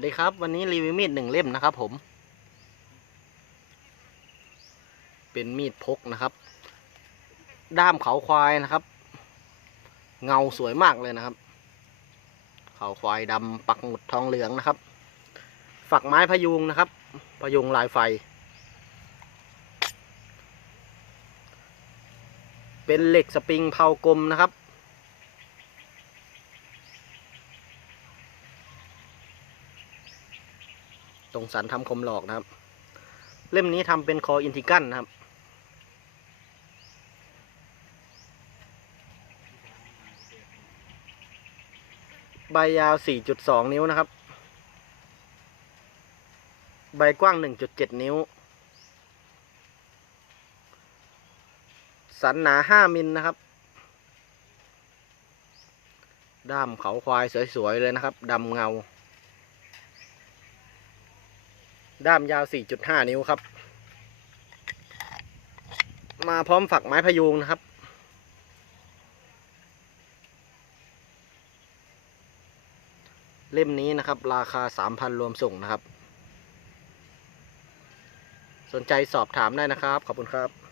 วัสดีครับ วันนี้รีวิวมีดหนึ่งเล่มนะครับผม เป็นมีดพกนะครับ ด้ามเขาควายนะครับ เงาสวยมากเลยนะครับ เขาควายดำปักหมุดทองเหลืองนะครับ ฝักไม้พยุงนะครับ พยุงลายไฟ เป็นเหล็กสปริงเผากลมนะครับ ตรงสันทำคมหลอกนะครับ เล่มนี้ทำเป็นคออินทิกันนะครับ ใบยาว 4.2 นิ้วนะครับ ใบกว้าง 1.7 นิ้ว สันหนา 5 มิลนะครับ ด้ามเขาควายสวยๆเลยนะครับดำเงา ด้ามยาว 4.5 นิ้วครับ มาพร้อมฝักไม้พยุงนะครับ เล่มนี้นะครับ ราคา 3,000 รวมส่งนะครับ สนใจสอบถามได้นะครับ ขอบคุณครับ